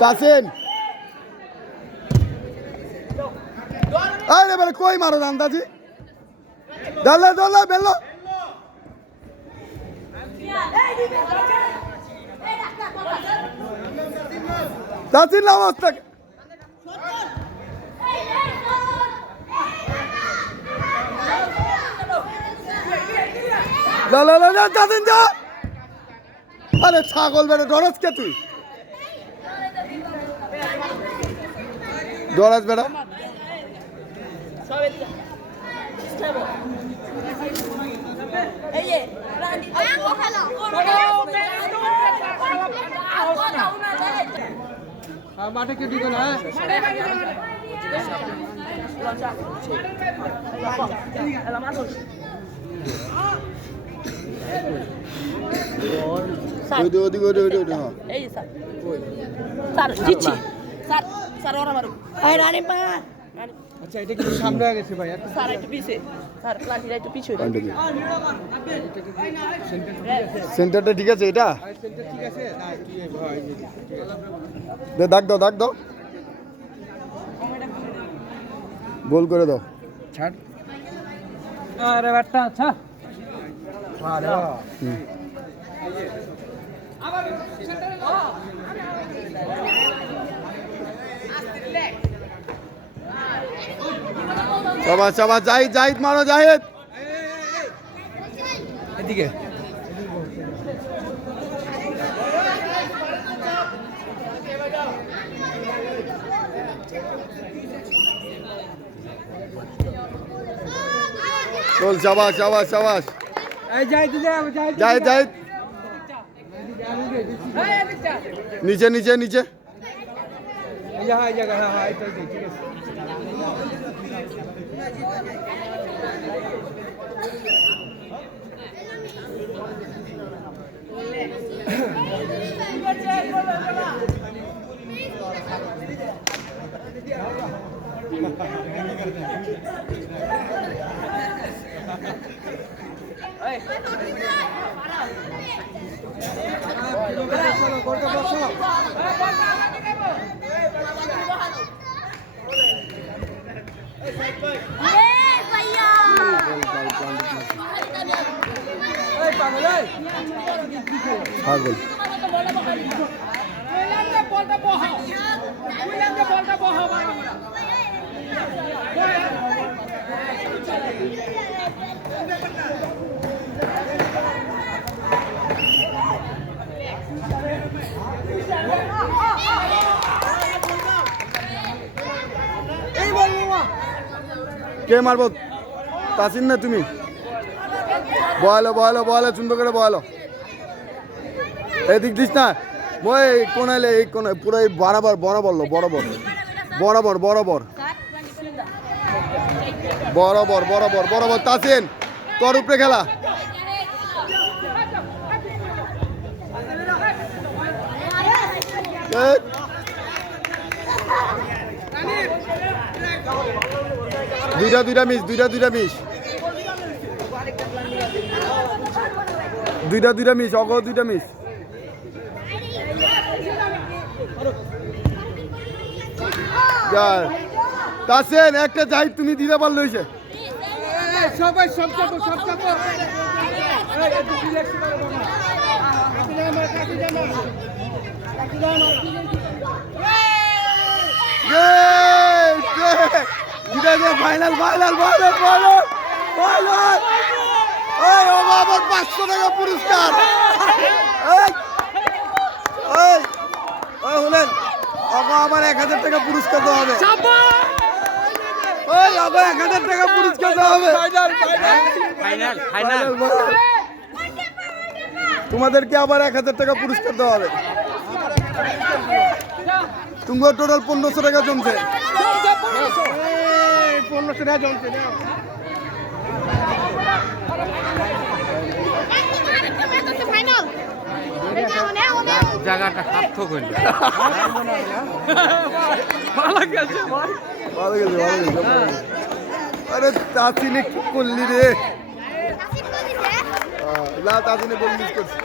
তাসিন আরে বেলা কই মারো আন্দাজি দলে দলে বেলো তাসিন অবস্থা তাসিন যা আরে ছাগল বেটা ডরাস কে তুই ডরাস বেটা মাঠে কে দিবেন হ্যাঁ আচ্ছা এটা কিন্তু সামনে হয়ে গেছে ভাই স্যার একটু পিছে স্যার ক্লাসিরা একটু পিছে সেন্টারটা ঠিক আছে এটা সেন্টার ঠিক আছে না কি ভাই দাগ দাও গোল করে দাও ছাড় আরে বাট্টা আচ্ছা ভালো আবার সেন্টারে সবাই জাহিদ মারো জাহিদ এদিকে চল শাবাশ এই জাহিদ জাহিদ নিচে এই জায়গা হ্যাঁ এটা ঠিক আছে ছাগল কে মারবো তাসিন না তুমি বয়ালো সুন্দর করে বয়ালো এদিক দিস না মই কোনাইলে এই কোনায় পুরো বরাবর তাসিন তোর উপরে খেলা দুইটা মিস অগ দুইটা মিস তাসিন একটা জাহিদ তুমি দিতে পারলে হইছে সবাই সব চাপো ফাইনাল আবার 500 টাকা পুরস্কার হলেন আবার 1000 টাকা পুরস্কার দেওয়া হবে 1000 টাকা পুরস্কার দেওয়া হবে তোমাদেরকে আবার 1000 টাকা পুরস্কার দেওয়া হবে তুমি টোটাল 1500 টাকা জমছে 1500 টাকা জমছে জায়গাটা সার্থক হইল ভালো গেছে আরে তাসিনে কি করলি রে না তাসিনে গোল মিস করছে